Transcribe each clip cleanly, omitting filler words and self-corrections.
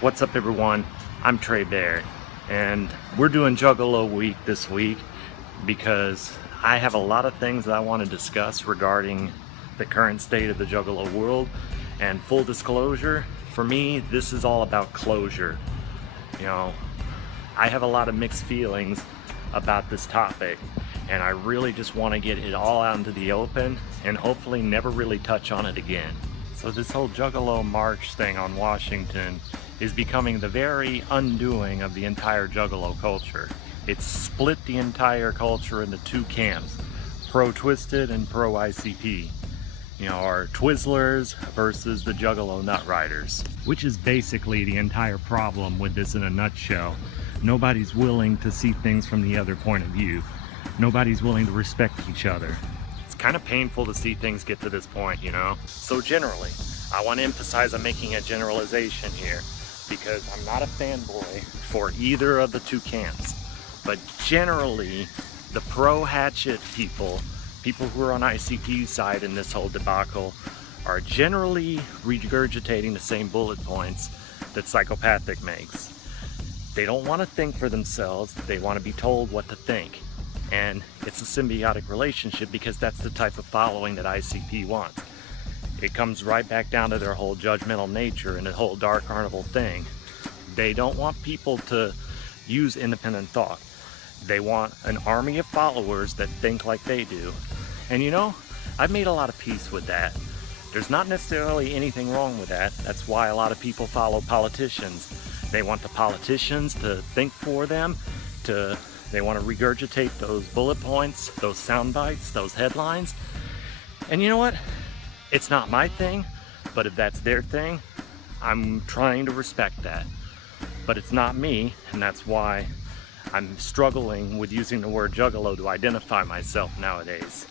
What's up, everyone? I'm Trey Baird, and we're doing Juggalo Week this week because I have a lot of things that I want to discuss regarding the current state of the Juggalo world. And full disclosure, for me, this is all about closure. You know, I have a lot of mixed feelings about this topic, and I really just want to get it all out into the open and hopefully never really touch on it again. So this whole Juggalo March thing on Washington is becoming the very undoing of the entire Juggalo culture. It's split the entire culture into two camps, pro-Twisted and pro-ICP. You know, our Twizzlers versus the Juggalo Nut Riders, which is basically the entire problem with this in a nutshell. Nobody's willing to see things from the other point of view. Nobody's willing to respect each other. It's kind of painful to see things get to this point, you know? So generally, I want to emphasize I'm making a generalization here, because I'm not a fanboy for either of the two camps. But generally, the pro-Hatchet people who are on ICP's side in this whole debacle, are generally regurgitating the same bullet points that Psychopathic makes. They don't want to think for themselves, they want to be told what to think. And it's a symbiotic relationship because that's the type of following that ICP wants. It comes right back down to their whole judgmental nature and the whole Dark Carnival thing. They don't want people to use independent thought. They want an army of followers that think like they do. And you know, I've made a lot of peace with that. There's not necessarily anything wrong with that. That's why a lot of people follow politicians. They want the politicians to think for them, they want to regurgitate those bullet points, those sound bites, those headlines. And you know what? It's not my thing, but if that's their thing, I'm trying to respect that. But it's not me, and that's why I'm struggling with using the word Juggalo to identify myself nowadays.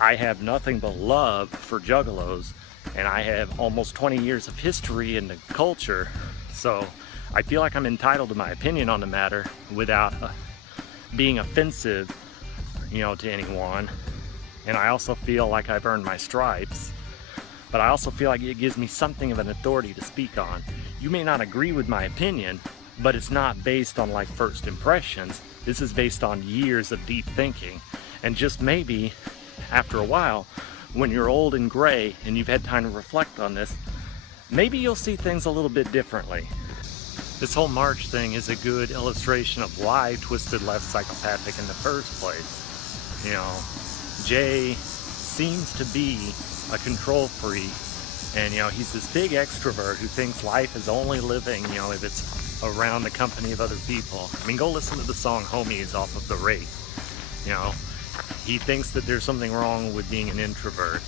I have nothing but love for Juggalos, and I have almost 20 years of history in the culture, so I feel like I'm entitled to my opinion on the matter without being offensive, you know, to anyone. And I also feel like I've earned my stripes, but I also feel like it gives me something of an authority to speak on. You may not agree with my opinion, but it's not based on like first impressions. This is based on years of deep thinking. And just maybe, after a while, when you're old and gray and you've had time to reflect on this, maybe you'll see things a little bit differently. This whole March thing is a good illustration of why Twisted left Psychopathic in the first place. You know, Jay seems to be a control freak, and you know, he's this big extrovert who thinks life is only living, you know, if it's around the company of other people. I mean, go listen to the song Homies off of The Wraith. You know, he thinks that there's something wrong with being an introvert.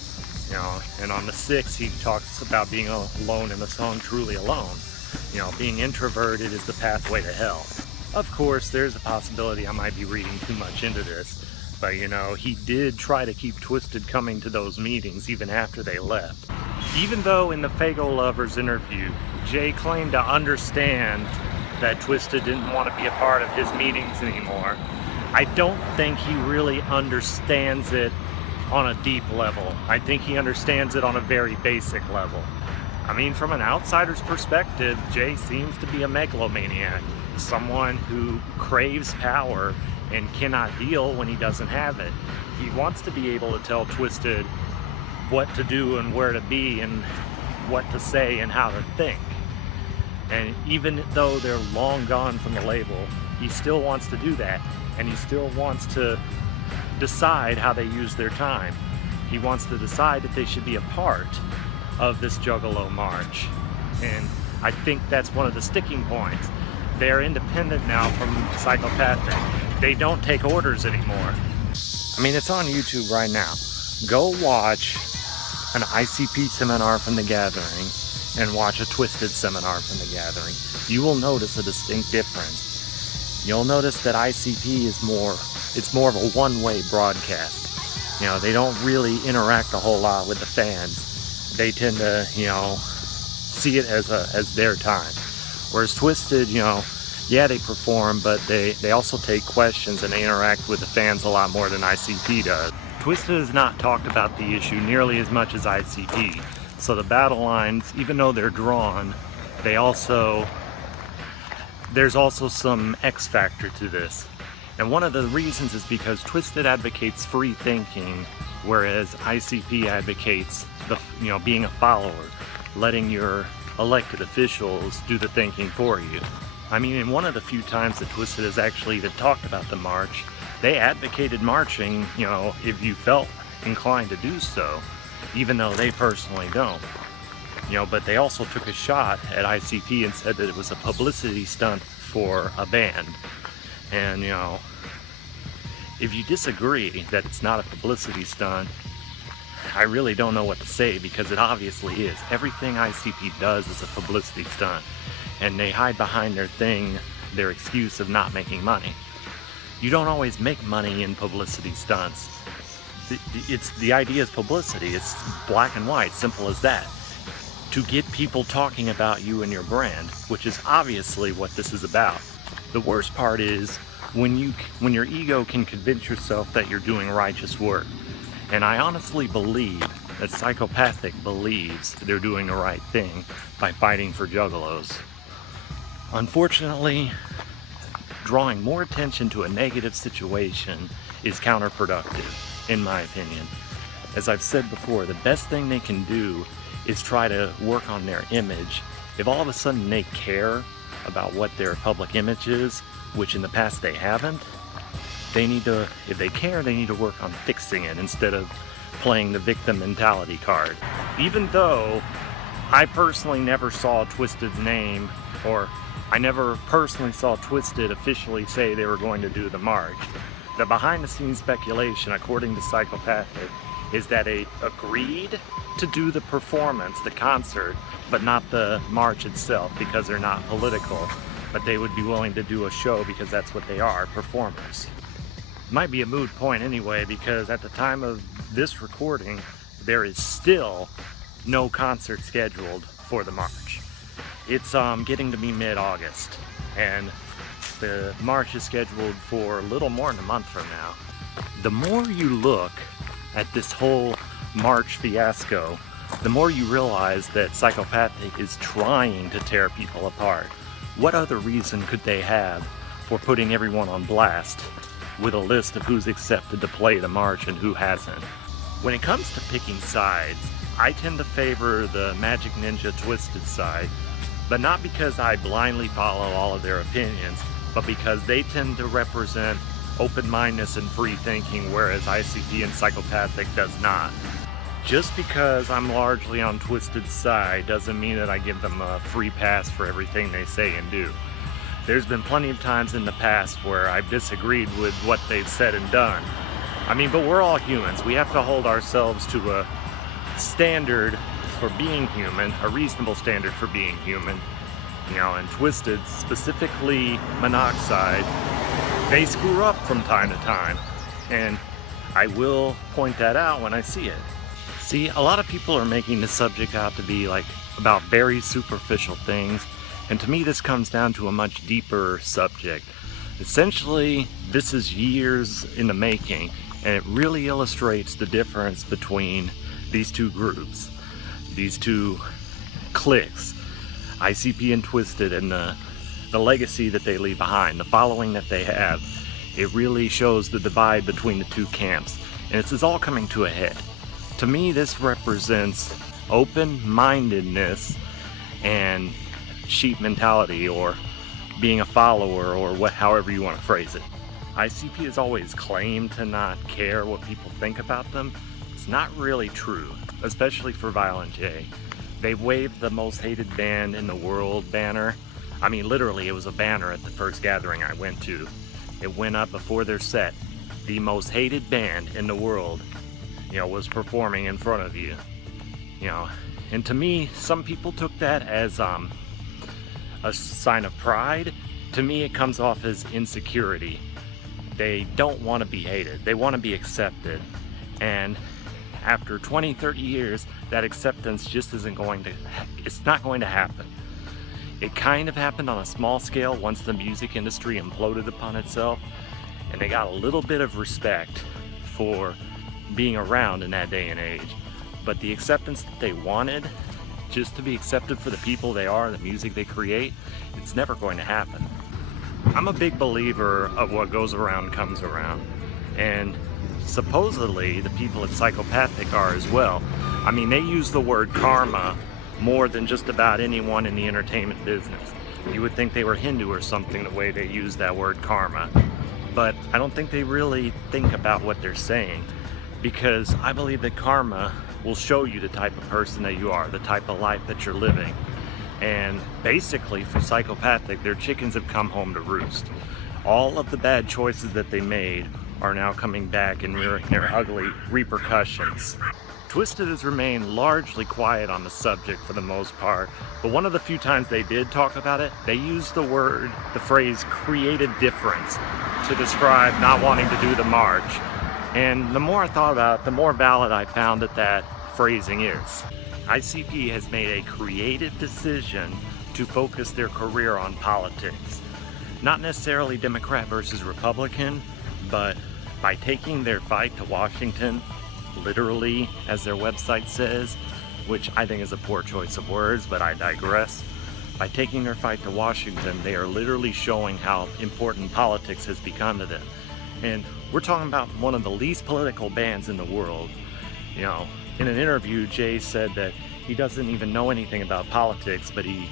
You know, and on the 6th he talks about being alone in the song Truly Alone. You know, being introverted is the pathway to hell. Of course, there's a possibility I might be reading too much into this, but you know, he did try to keep Twisted coming to those meetings even after they left. Even though in the Faygo Lovers interview, Jay claimed to understand that Twisted didn't want to be a part of his meetings anymore, I don't think he really understands it on a deep level. I think he understands it on a very basic level. I mean, from an outsider's perspective, Jay seems to be a megalomaniac, someone who craves power and cannot deal when he doesn't have it. He wants to be able to tell Twisted what to do and where to be and what to say and how to think. And even though they're long gone from the label, he still wants to do that, and he still wants to decide how they use their time. He wants to decide that they should be a part of this Juggalo March. And I think that's one of the sticking points. They're independent now from Psychopathic. They don't take orders anymore. I mean, it's on YouTube right now. Go watch an ICP seminar from The Gathering and watch a Twisted seminar from The Gathering. You will notice a distinct difference. You'll notice that ICP is more of a one-way broadcast. You know, they don't really interact a whole lot with the fans. They tend to, you know, see it as their time. Whereas Twisted, you know, yeah, they perform, but they also take questions and they interact with the fans a lot more than ICP does. Twisted has not talked about the issue nearly as much as ICP, so the battle lines, even though they're drawn, there's also some X factor to this. And one of the reasons is because Twiztid advocates free thinking, whereas ICP advocates being a follower, letting your elected officials do the thinking for you. I mean, in one of the few times that Twiztid has actually even talked about the march, they advocated marching, if you felt inclined to do so, even though they personally don't. But they also took a shot at ICP and said that it was a publicity stunt for a band. And, if you disagree that it's not a publicity stunt, I really don't know what to say, because it obviously is. Everything ICP does is a publicity stunt, and they hide behind their excuse of not making money. You don't always make money in publicity stunts. The idea is publicity. It's black and white, simple as that. To get people talking about you and your brand, which is obviously what this is about. The worst part is when your ego can convince yourself that you're doing righteous work. And I honestly believe that Psychopathic believes they're doing the right thing by fighting for juggalos. Unfortunately, drawing more attention to a negative situation is counterproductive, in my opinion. As I've said before, the best thing they can do is try to work on their image. If all of a sudden they care about what their public image is, which in the past they haven't, if they care, they need to work on fixing it instead of playing the victim mentality card. Even though I personally never saw Twiztid's name, or I never personally saw Twiztid officially say they were going to do the march, the behind the scenes speculation, according to Psychopathic, is that they agreed to do the performance, the concert, but not the march itself, because they're not political, but they would be willing to do a show because that's what they are, performers. Might be a moot point anyway, because at the time of this recording, there is still no concert scheduled for the march. It's getting to be mid-August, and the march is scheduled for a little more than a month from now. The more you look at this whole march fiasco, the more you realize that Psychopathic is trying to tear people apart. What other reason could they have for putting everyone on blast with a list of who's accepted to play the march and who hasn't? When it comes to picking sides, I tend to favor the Magic Ninja Twiztid side, but not because I blindly follow all of their opinions, but because they tend to represent open-mindedness and free thinking, whereas ICP and Psychopathic does not. Just because I'm largely on Twiztid's side doesn't mean that I give them a free pass for everything they say and do. There's been plenty of times in the past where I've disagreed with what they've said and done. I mean, but we're all humans. We have to hold ourselves to a standard for being human, a reasonable standard for being human. And Twiztid, specifically Monoxide, they screw up from time to time. And I will point that out when I see it. See, a lot of people are making this subject out to be about very superficial things, and to me this comes down to a much deeper subject. Essentially, this is years in the making, and it really illustrates the difference between these two groups, these two cliques, ICP and Twiztid, and the legacy that they leave behind, the following that they have. It really shows the divide between the two camps, and this is all coming to a head. To me, this represents open-mindedness and sheep mentality, or being a follower, or however you want to phrase it. ICP has always claimed to not care what people think about them. It's not really true, especially for Violent J. They've waved the most hated band in the world banner. I mean, literally, it was a banner at the first gathering I went to. It went up before their set. The most hated band in the world, was performing in front of you. And to me, some people took that as a sign of pride. To me, it comes off as insecurity. They don't want to be hated. They want to be accepted. And after 20, 30 years, that acceptance just it's not going to happen. It kind of happened on a small scale once the music industry imploded upon itself, and they got a little bit of respect for being around in that day and age. But the acceptance that they wanted, just to be accepted for the people they are, the music they create, it's never going to happen. I'm a big believer of what goes around comes around, and supposedly the people at Psychopathic are as well. I mean, they use the word karma more than just about anyone in the entertainment business. You would think they were Hindu or something the way they use that word karma, but I don't think they really think about what they're saying, because I believe that karma will show you the type of person that you are, the type of life that you're living. And basically for Psychopathic, their chickens have come home to roost. All of the bad choices that they made are now coming back and rearing their ugly repercussions. Twisted has remained largely quiet on the subject for the most part, but one of the few times they did talk about it, they used the phrase created difference to describe not wanting to do the march. And the more I thought about it, the more valid I found that phrasing is. ICP has made a creative decision to focus their career on politics. Not necessarily Democrat versus Republican, but by taking their fight to Washington, literally, as their website says, which I think is a poor choice of words, but I digress. By taking their fight to Washington, they are literally showing how important politics has become to them. And we're talking about one of the least political bands in the world. You know, in an interview, Jay said that he doesn't even know anything about politics, but he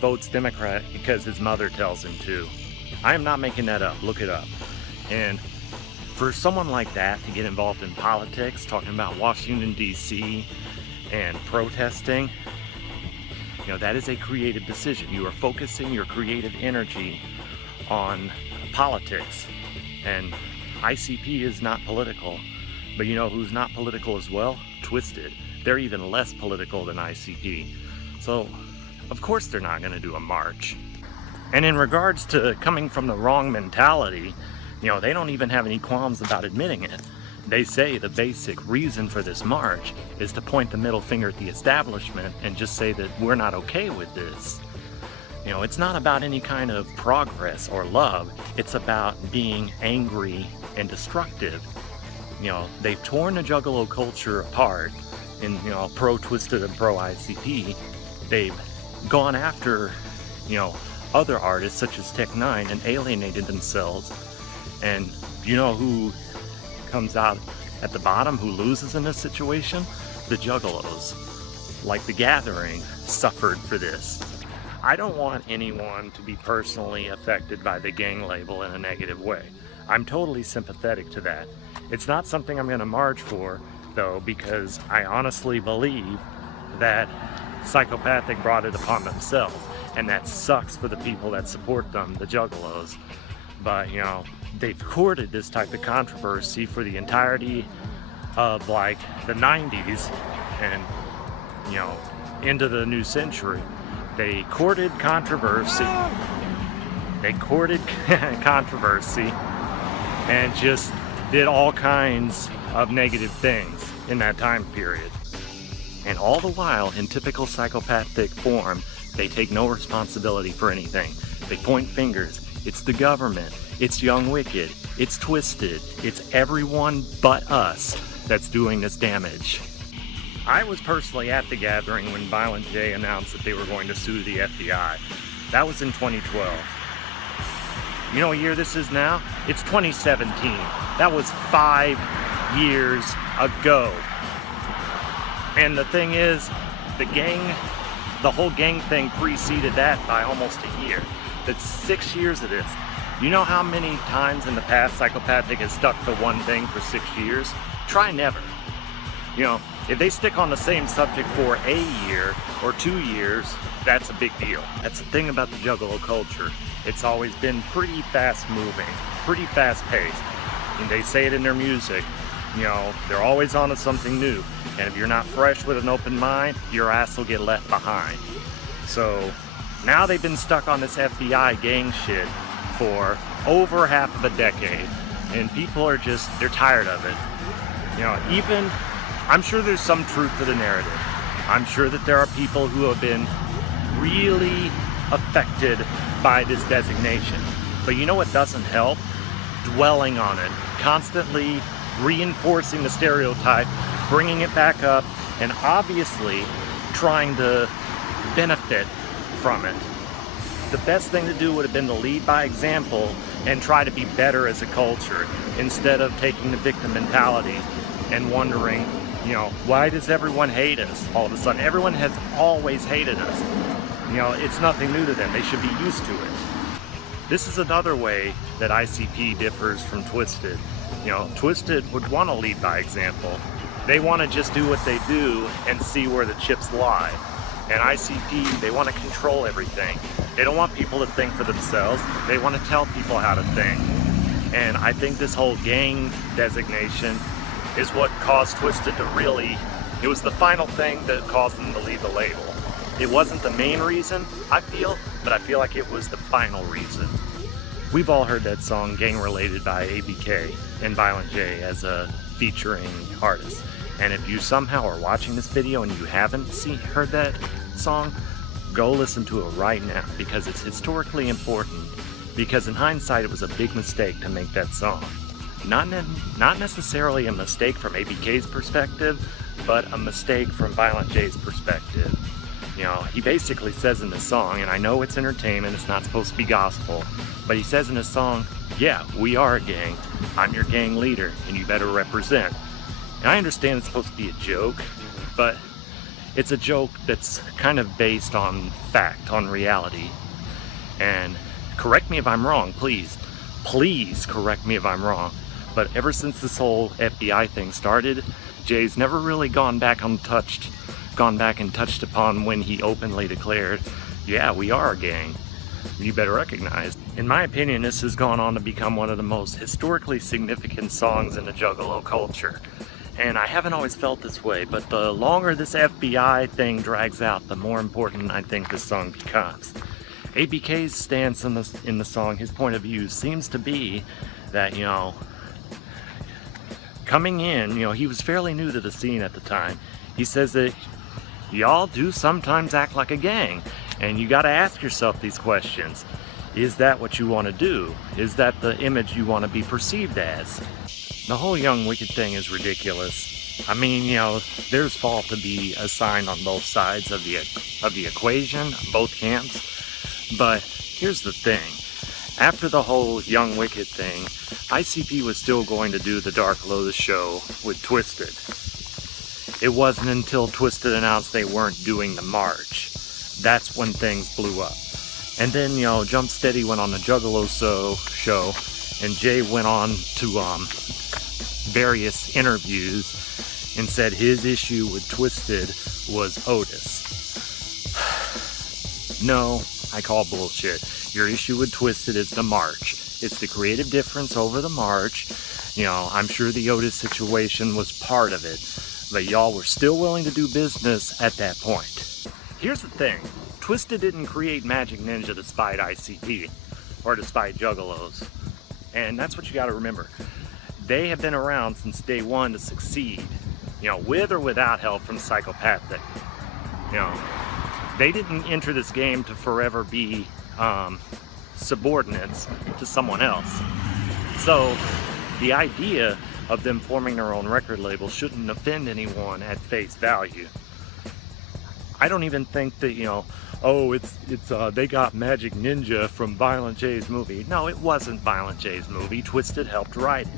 votes Democrat because his mother tells him to. I am not making that up, look it up. And for someone like that to get involved in politics, talking about Washington, D.C. and protesting, you know, that is a creative decision. You are focusing your creative energy on politics. And ICP is not political, but you know who's not political as well? Twisted. They're even less political than ICP. So, of course they're not going to do a march. And in regards to coming from the wrong mentality, you know, they don't even have any qualms about admitting it. They say the basic reason for this march is to point the middle finger at the establishment and just say that we're not okay with this. You know, it's not about any kind of progress or love. It's about being angry and destructive. You know, they've torn the Juggalo culture apart in, you know, pro-Twisted and pro-ICP. They've gone after, you know, other artists such as Tech-N9ne and alienated themselves. And you know who comes out at the bottom, who loses in this situation? The Juggalos. Like The Gathering suffered for this. I don't want anyone to be personally affected by the gang label in a negative way. I'm totally sympathetic to that. It's not something I'm going to march for, though, because I honestly believe that Psychopathic brought it upon themselves, and that sucks for the people that support them, the Juggalos. But, you know, they've courted this type of controversy for the entirety of, like, the 90s and, you know, into the new century. They courted controversy. They courted controversy and just did all kinds of negative things in that time period. And all the while, in typical Psychopathic form, they take no responsibility for anything. They point fingers. It's the government. It's Young Wicked. It's Twisted. It's everyone but us that's doing this damage. I was personally at The Gathering when Violent J announced that they were going to sue the FBI. That was in 2012. You know what year this is now? It's 2017. That was 5 years ago. And the thing is, the whole gang thing preceded that by almost a year. That's 6 years of this. You know how many times in the past Psychopathic has stuck to one thing for 6 years? Try never. You know, if they stick on the same subject for a year or 2 years, that's a big deal. That's the thing about the Juggalo culture. It's always been pretty fast moving, pretty fast paced. And they say it in their music, you know, they're always on to something new. And if you're not fresh with an open mind, your ass will get left behind. So now they've been stuck on this FBI gang shit for over half of a decade. And people are just, they're tired of it. You know, even, I'm sure there's some truth to the narrative. I'm sure that there are people who have been really affected by this designation. But you know what doesn't help? Dwelling on it, constantly reinforcing the stereotype, bringing it back up, and obviously trying to benefit from it. The best thing to do would have been to lead by example and try to be better as a culture, instead of taking the victim mentality and wondering, you know, why does everyone hate us all of a sudden? Everyone has always hated us. You know, it's nothing new to them. They should be used to it. This is another way that ICP differs from Twiztid. You know, Twiztid would want to lead by example. They want to just do what they do and see where the chips lie. And ICP, they want to control everything. They don't want people to think for themselves. They want to tell people how to think. And I think this whole gang designation is what caused Twiztid to really, it was the final thing that caused them to leave the label. It wasn't the main reason, I feel, but I feel like it was the final reason. We've all heard that song Gang Related by ABK and Violent J as a featuring artist. And if you somehow are watching this video and you haven't heard that song, go listen to it right now, because it's historically important. Because in hindsight, it was a big mistake to make that song. Not necessarily a mistake from ABK's perspective, but a mistake from Violent J's perspective. You know, he basically says in the song, and I know it's entertainment, it's not supposed to be gospel, but he says in the song, yeah, we are a gang. I'm your gang leader, and you better represent. And I understand it's supposed to be a joke, but it's a joke that's kind of based on fact, on reality. And correct me if I'm wrong, please. Please correct me if I'm wrong. But ever since this whole FBI thing started, Jay's never really gone back and touched upon when he openly declared, yeah, we are a gang. You better recognize. In my opinion, this has gone on to become one of the most historically significant songs in the Juggalo culture. And I haven't always felt this way, but the longer this FBI thing drags out, the more important I think this song becomes. ABK's stance in the song, his point of view, seems to be that, you know, coming in, you know, he was fairly new to the scene at the time. He says that y'all do sometimes act like a gang, and you gotta ask yourself these questions. Is that what you want to do? Is that the image you want to be perceived as? The whole Young Wicked thing is ridiculous. I mean, you know, there's fault to be assigned on both sides of the equation, both camps. But here's the thing. After the whole Young Wicked thing, ICP was still going to do the Dark Lotus show with Twiztid. It wasn't until Twiztid announced they weren't doing the march. That's when things blew up. And then, you know, Jump Steady went on the Juggalo show, and Jay went on to various interviews and said his issue with Twiztid was Otis. No, I call bullshit. Your issue with Twiztid is the march. It's the creative difference over the march. You know, I'm sure the Otis situation was part of it, but y'all were still willing to do business at that point. Here's the thing. Twiztid didn't create Magic Ninja to spite ICP or to spite Juggalos. And that's what you gotta remember. They have been around since day one to succeed, you know, with or without help from Psychopathic. You know, they didn't enter this game to forever be subordinates to someone else. So the idea of them forming their own record label shouldn't offend anyone at face value. I don't even think that, you know, oh, they got Magic Ninja from Violent J's movie. No, it wasn't Violent J's movie. Twiztid helped write it.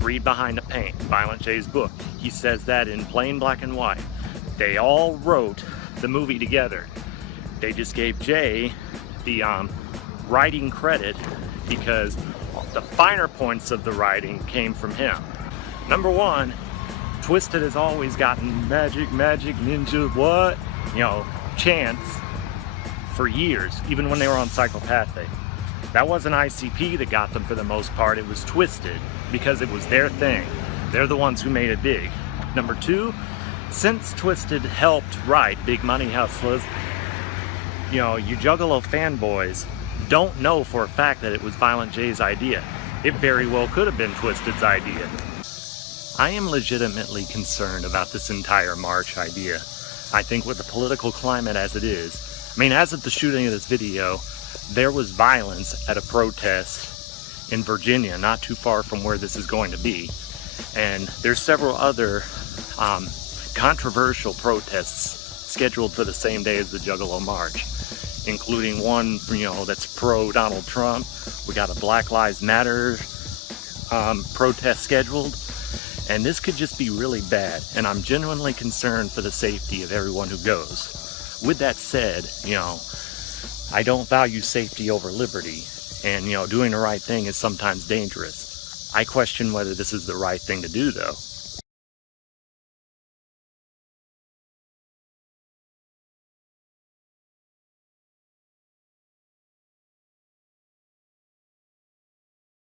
Read Behind the Paint, Violent J's book. He says that in plain black and white. They all wrote the movie together. They just gave Jay the writing credit because the finer points of the writing came from him. Number one, Twiztid has always gotten Magic Ninja, what? You know, chants for years, even when they were on Psychopathic. That wasn't ICP that got them for the most part, it was Twiztid, because it was their thing. They're the ones who made it big. Number two, since Twiztid helped write Big Money Hustlers, you know, you Juggalo fanboys don't know for a fact that it was Violent J's idea. It very well could have been Twiztid's idea. I am legitimately concerned about this entire march idea. I think with the political climate as it is, I mean, as of the shooting of this video, there was violence at a protest in Virginia, not too far from where this is going to be. And there's several other controversial protests scheduled for the same day as the Juggalo March, including one, that's pro Donald Trump. We got a Black Lives Matter protest scheduled, and this could just be really bad, and I'm genuinely concerned for the safety of everyone who goes. With that said, I don't value safety over liberty, and doing the right thing is sometimes dangerous. I question whether this is the right thing to do, though.